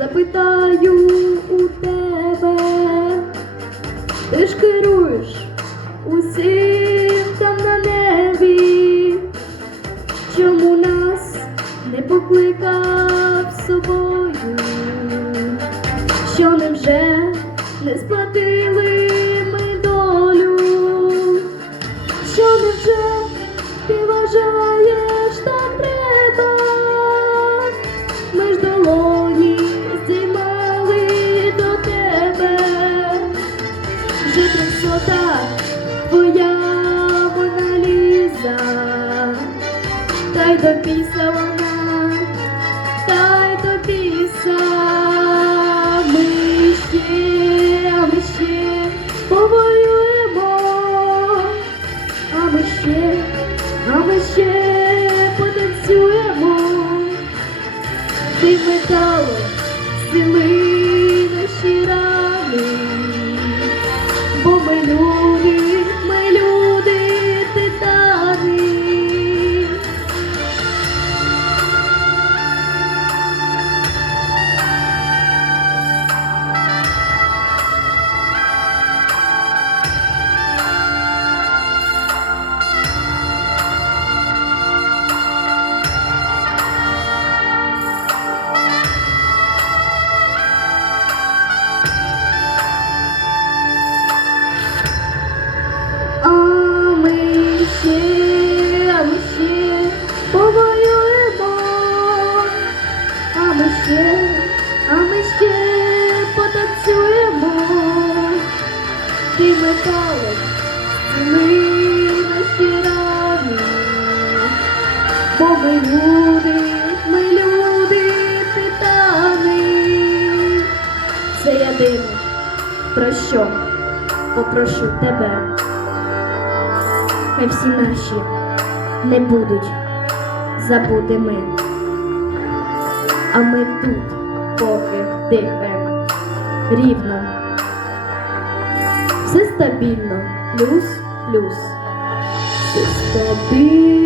запитаю у тебе, ти ж керуєш усім там на небі, чому нас не покликав собою, що невже не сплатили до вона, та й. Ми ще, а ми ще повоюємо, а ми ще, а ми ще потанцюємо. Ти металом ми люди, ми люди, титани. Це єдине, про що попрошу тебе. Хай всі наші не будуть забутими. А ми тут поки дихаємо рівно. Все стабільно, плюс, плюс. Все стабільно.